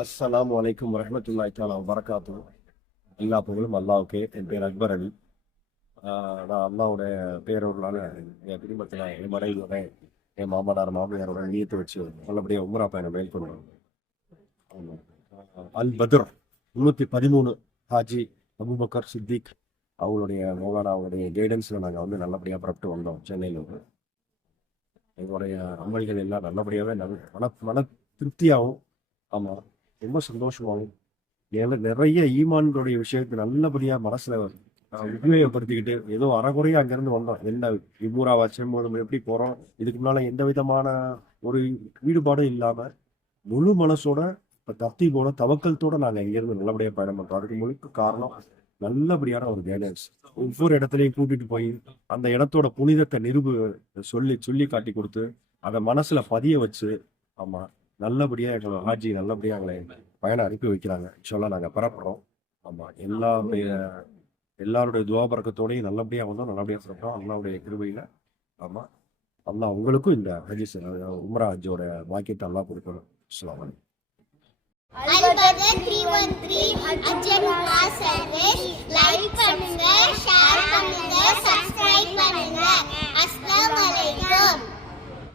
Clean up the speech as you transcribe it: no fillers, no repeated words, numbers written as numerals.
அஸ்ஸலாமு அலைக்கும் வரஹ்மத்துல்லாஹி தஆலா வபரகாத்துஹு. எல்லா புகழும் அல்லாஹ்வுக்கே. என் பேர் அக்பர் அலி. நான் அல்லாஹ்வுடைய பேரருளால என் குடும்பத்தில் என் மனைவியோட என் மாமனார் மாமியாரோட நீயத்து வச்சு நல்லபடியாக உம்ரா பயணம் மேற்கொள்வோம். அல் பத்ர் 313 ஹாஜி அபுபக்கர் சித்திக் அவங்களுடைய மௌலானாவுடைய கைடன்ஸில் நாங்கள் வந்து நல்லபடியாக புறப்பட்டு வந்தோம். சென்னையில் எங்களுடைய அமல்கள் எல்லாம் நல்லபடியாகவே மன திருப்தியாகவும், ஆமாம், ரொம்ப சந்தோஷமாகவும், நிறைய ஈமான்களுடைய விஷயத்தை நல்லபடியா மனசுல உபயோகப்படுத்திக்கிட்டு ஏதோ அறகுறையா அங்கிருந்து வந்தோம். என்ன விபூரா வச்சும் எப்படி போறோம், இதுக்கு முன்னால எந்த விதமான ஒரு ஈடுபாடும் இல்லாம முழு மனசோட தர்த்தீபோட தவக்கலத்தோட நாங்க இங்கிருந்து நல்லபடியா பயணம் பண்றோம். அதுக்கு முழுக்க காரணம் நல்லபடியான ஒரு கைடன்ஸ். ஒவ்வொரு இடத்துலையும் கூட்டிட்டு போய் அந்த இடத்தோட புனிதத்தை சொல்லி சொல்லி காட்டி கொடுத்து அதை மனசுல பதிய வச்சு, ஆமா, நல்லபடியா எங்களை ஹாஜி நல்லபடியா எங்களை பயணம் அனுப்பி வைக்கிறாங்க. இன்ஷால்லா நாங்க பரப்புறோம். ஆமா, எல்லாருடைய துவா பறக்கத்தோடையும் நல்லபடியா வந்தோம், நல்லபடியா சொல்றோம் அல்லாவுடைய கிருபையில. ஆமா, அல்லாஹ் உங்களுக்கும் இந்த ஹஜ்ஜி உம்ரா ஹஜ்ஜோட வாக்கியத்தை அல்லாஹ் கொடுக்கணும். அஸ்ஸலாமு அலைக்கும். Al Badr 313 Ajjan Class Service